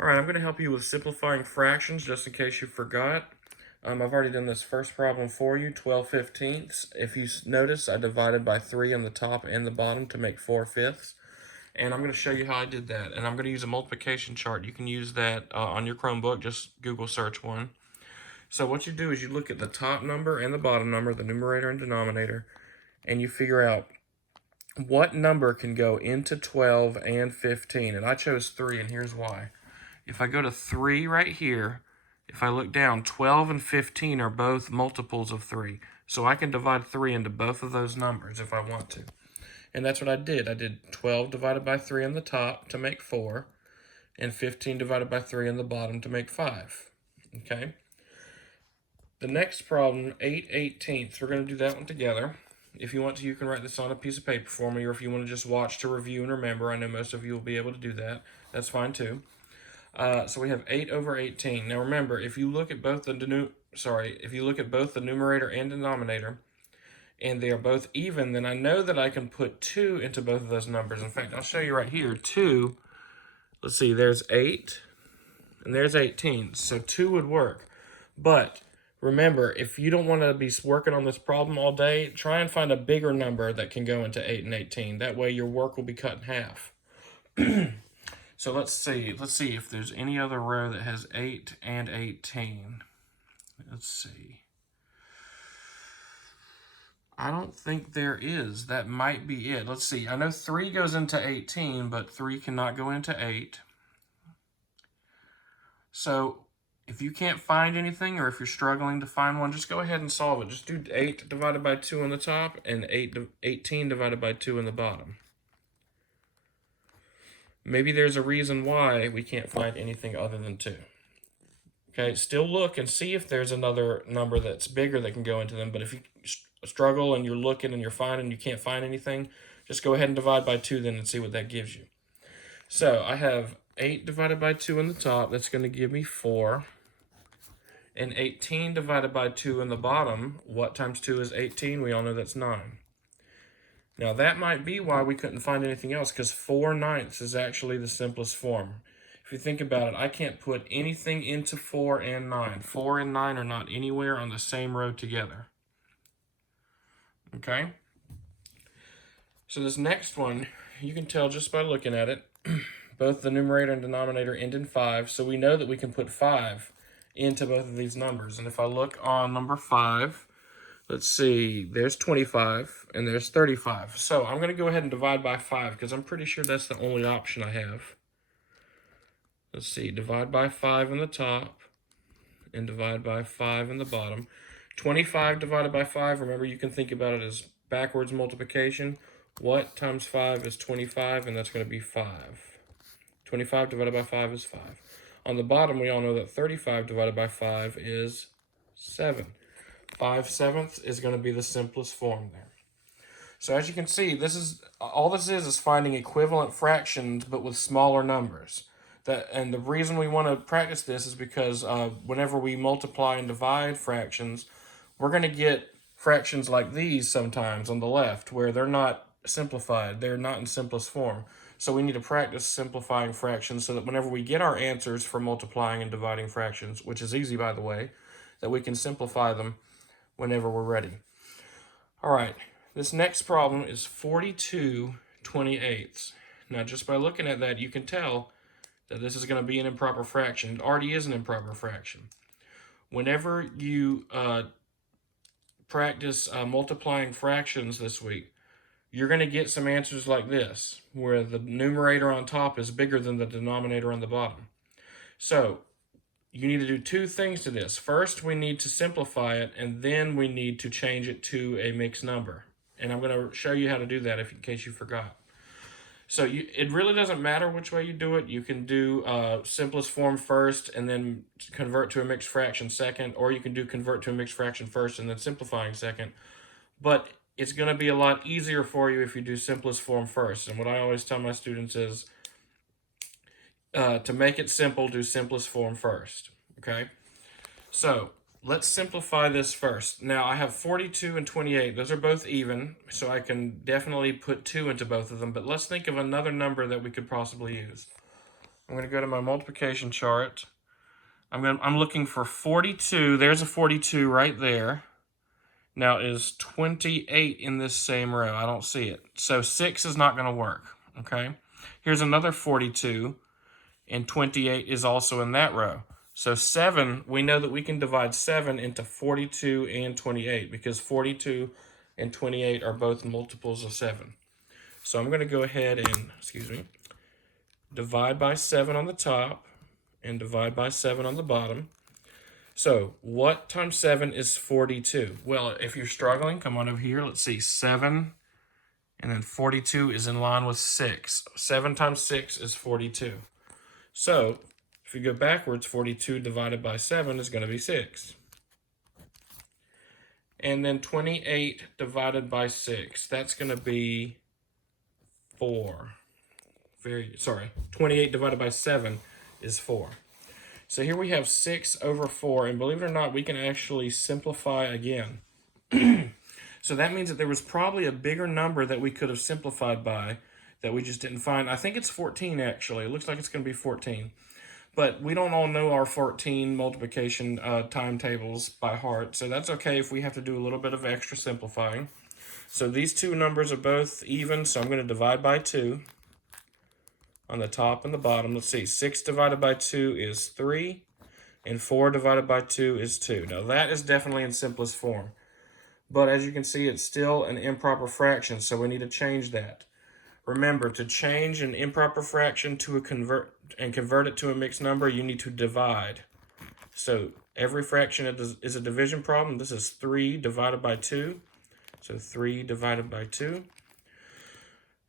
All right, I'm going to help you with simplifying fractions just in case you forgot. I've already done this first problem for you, 12/15. If you notice, I divided by 3 on the top and the bottom to make 4/5. And I'm going to show you how I did that. And I'm going to use a multiplication chart. You can use that on your Chromebook. Just Google search one. So what you do is you look at the top number and the bottom number, the numerator and denominator, and you figure out what number can go into 12 and 15. And I chose 3, and here's why. If I go to 3 right here, if I look down, 12 and 15 are both multiples of 3. So I can divide 3 into both of those numbers if I want to. And that's what I did. I did 12 divided by 3 on the top to make 4, and 15 divided by 3 on the bottom to make 5. Okay? The next problem, 8/18, we're going to do that one together. If you want to, you can write this on a piece of paper for me, or if you want to just watch to review and remember, I know most of you will be able to do that. That's fine too. So we have 8/18. Now remember, if you look at both the numerator and denominator, and they are both even, then I know that I can put 2 into both of those numbers. In fact, I'll show you right here. 2, let's see, there's 8, and there's 18. So 2 would work. But remember, if you don't want to be working on this problem all day, try and find a bigger number that can go into 8 and 18. That way your work will be cut in half. So let's see if there's any other row that has 8 and 18. Let's see. I don't think there is. That might be it. Let's see. I know 3 goes into 18, but 3 cannot go into 8. So if you can't find anything, or if you're struggling to find one, just go ahead and solve it. Just do 8 divided by 2 on the top and 18 divided by 2 on the bottom. Maybe there's a reason why we can't find anything other than 2. Okay, still look and see if there's another number that's bigger that can go into them. But if you struggle and you're looking and you're finding and you can't find anything, just go ahead and divide by 2 then and see what that gives you. So I have 8 divided by 2 on the top. That's going to give me 4. And 18 divided by 2 on the bottom. What times 2 is 18? We all know that's 9. Now that might be why we couldn't find anything else, because 4/9 is actually the simplest form. If you think about it, I can't put anything into 4 and 9. 4 and 9 are not anywhere on the same row together. Okay? So this next one, you can tell just by looking at it. Both the numerator and denominator end in 5, so we know that we can put 5 into both of these numbers. And if I look on number 5, let's see, there's 25 and there's 35. So I'm going to go ahead and divide by 5 because I'm pretty sure that's the only option I have. Let's see, divide by 5 on the top and divide by 5 on the bottom. 25 divided by 5, remember you can think about it as backwards multiplication. What times 5 is 25, and that's going to be 5. 25 divided by 5 is 5. On the bottom, we all know that 35 divided by 5 is 7. 5/7 is going to be the simplest form there. So as you can see, this is finding equivalent fractions but with smaller numbers. And the reason we want to practice this is because whenever we multiply and divide fractions, we're going to get fractions like these sometimes on the left where they're not simplified. They're not in simplest form. So we need to practice simplifying fractions so that whenever we get our answers for multiplying and dividing fractions, which is easy by the way, that we can simplify them whenever we're ready. All right, this next problem is 42/28. Now just by looking at that, you can tell that this is going to be an improper fraction. It already is an improper fraction. Whenever you practice multiplying fractions this week, you're going to get some answers like this, where the numerator on top is bigger than the denominator on the bottom. So you need to do 2 things to this. First, we need to simplify it, and then we need to change it to a mixed number. And I'm going to show you how to do that in case you forgot. So it really doesn't matter which way you do it. You can do simplest form first and then convert to a mixed fraction second, or you can do convert to a mixed fraction first and then simplifying second. But it's going to be a lot easier for you if you do simplest form first. And what I always tell my students is to make it simple, do simplest form first. Okay? So let's simplify this first. Now I have 42 and 28. Those are both even, so I can definitely put 2 into both of them. But let's think of another number that we could possibly use. I'm going to go to my multiplication chart. I'm looking for 42. There's a 42 right there. Now, is 28 in this same row? I don't see it. So 6 is not going to work, okay? Here's another 42, and 28 is also in that row. So 7, we know that we can divide 7 into 42 and 28 because 42 and 28 are both multiples of 7. So I'm going to go ahead and, divide by 7 on the top and divide by 7 on the bottom. So what times 7 is 42? Well, if you're struggling, come on over here. Let's see, 7 and then 42 is in line with 6. 7 times 6 is 42. So if you go backwards, 42 divided by 7 is going to be 6. And then 28 divided by 6, that's going to be 4. 28 divided by 7 is 4. So here we have 6 over 4, and believe it or not, we can actually simplify again. So that means that there was probably a bigger number that we could have simplified by that we just didn't find. I think it's 14, actually. It looks like it's going to be 14. But we don't all know our 14 multiplication timetables by heart, so that's okay if we have to do a little bit of extra simplifying. So these two numbers are both even, so I'm going to divide by 2. On the top and the bottom, let's see, 6 divided by 2 is 3, and 4 divided by 2 is 2. Now that is definitely in simplest form, but as you can see, it's still an improper fraction, so we need to change that. Remember, to change an improper fraction to a convert it to a mixed number, you need to divide. So every fraction is a division problem. This is 3 divided by 2, so 3 divided by 2.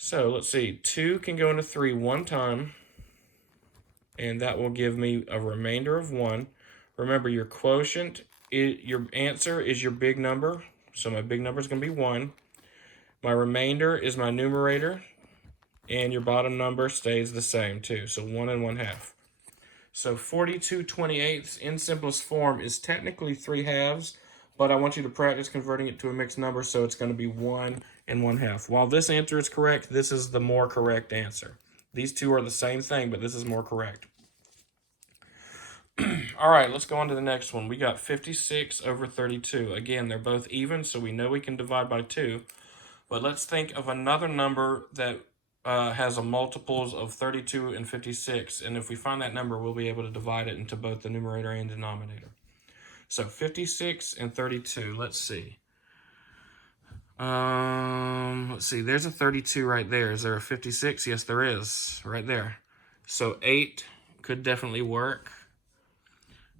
So let's see, 2 can go into 3 one time, and that will give me a remainder of 1. Remember, your quotient, your answer is your big number, so my big number is going to be 1. My remainder is my numerator, and your bottom number stays the same too, so 1 and 1/2. So 42/28 in simplest form is technically 3/2, but I want you to practice converting it to a mixed number, so it's going to be 1 and 1/2. While this answer is correct, this is the more correct answer. These two are the same thing, but this is more correct. All right, let's go on to the next one. We got 56 over 32. Again, they're both even, so we know we can divide by 2. But let's think of another number that has a multiples of 32 and 56. And if we find that number, we'll be able to divide it into both the numerator and denominator. So 56 and 32, let's see. Let's see, there's a 32 right there. Is there a 56? Yes, there is, right there. So 8 could definitely work.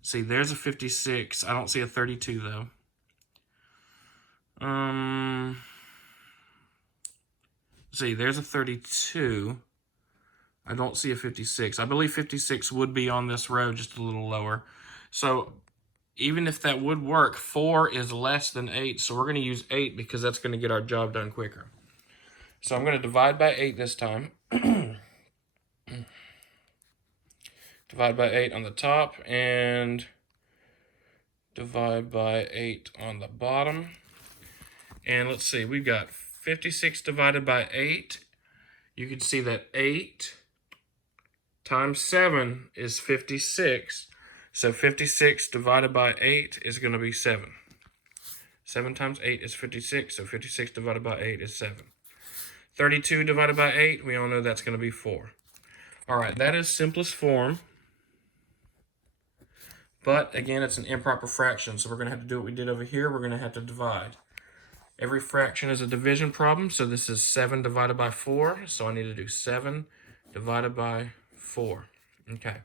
See, there's a 56. I don't see a 32, though. See, there's a 32. I don't see a 56. I believe 56 would be on this row just a little lower. So even if that would work, 4 is less than 8, so we're going to use 8 because that's going to get our job done quicker. So I'm going to divide by 8 this time. Divide by 8 on the top and divide by 8 on the bottom. And let's see, we've got 56 divided by 8. You can see that 8 times 7 is 56. So 56 divided by 8 is going to be 7. 7 times 8 is 56, so 56 divided by 8 is 7. 32 divided by 8, we all know that's going to be 4. All right, that is simplest form. But again, it's an improper fraction, so we're going to have to do what we did over here. We're going to have to divide. Every fraction is a division problem, so this is 7 divided by 4. So I need to do 7 divided by 4. Okay.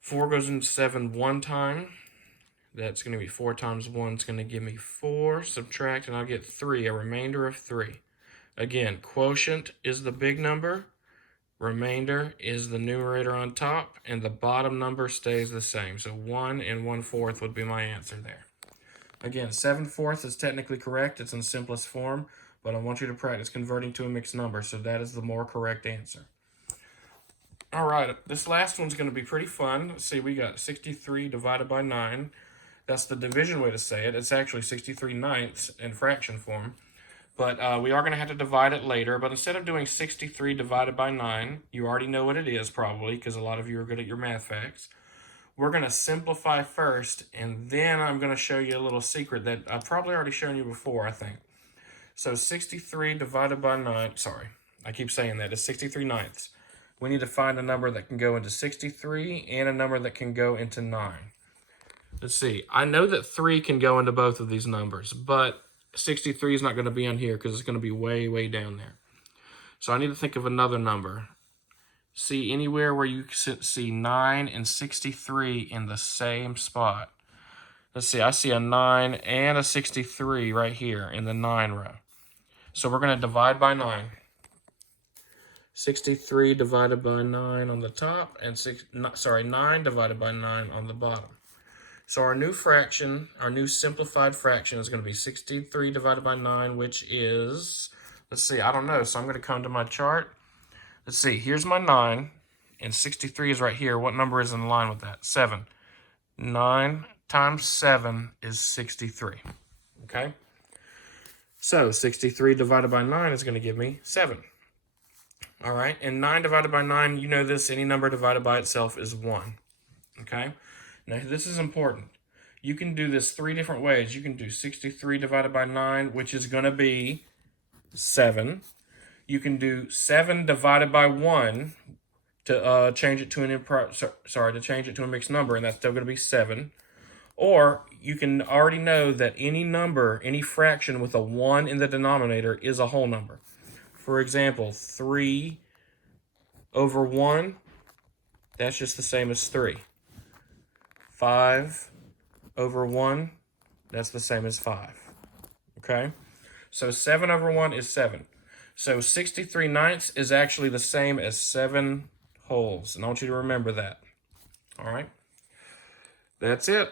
4 goes into 7 one time. That's going to be 4 times 1. It's going to give me 4. Subtract, and I'll get 3, a remainder of 3. Again, quotient is the big number. Remainder is the numerator on top, and the bottom number stays the same. So 1 and 1/4 would be my answer there. Again, 7/4 is technically correct. It's in simplest form, but I want you to practice converting to a mixed number, so that is the more correct answer. All right, this last one's going to be pretty fun. Let's see, we got 63 divided by 9. That's the division way to say it. It's actually 63/9 in fraction form. But we are going to have to divide it later. But instead of doing 63 divided by 9, you already know what it is probably, because a lot of you are good at your math facts. We're going to simplify first, and then I'm going to show you a little secret that I've probably already shown you before, I think. So 63 divided by 9, sorry, I keep saying that, it's 63 ninths. We need to find a number that can go into 63 and a number that can go into 9. Let's see, I know that 3 can go into both of these numbers, but 63 is not going to be on here because it's going to be way, way down there. So I need to think of another number. See anywhere where you see 9 and 63 in the same spot. Let's see, I see a 9 and a 63 right here in the 9 row. So we're going to divide by 9. 63 divided by 9 on the top, and 9 divided by 9 on the bottom. So our new fraction, our new simplified fraction is going to be 63 divided by 9, which is, let's see, I don't know. So I'm going to come to my chart. Let's see, here's my 9, and 63 is right here. What number is in line with that? 7. 9 times 7 is 63, okay? So 63 divided by 9 is going to give me 7. All right, and 9 divided by 9, you know this, any number divided by itself is 1, okay? Now, this is important. You can do this 3 different ways. You can do 63 divided by 9, which is going to be 7. You can do 7 divided by 1 to change it to a mixed number, and that's still going to be 7. Or you can already know that any number, any fraction with a 1 in the denominator is a whole number. For example, 3 over 1, that's just the same as 3. 5 over 1, that's the same as 5. Okay? So 7 over 1 is 7. So 63 ninths is actually the same as 7 wholes. And I want you to remember that. All right? That's it.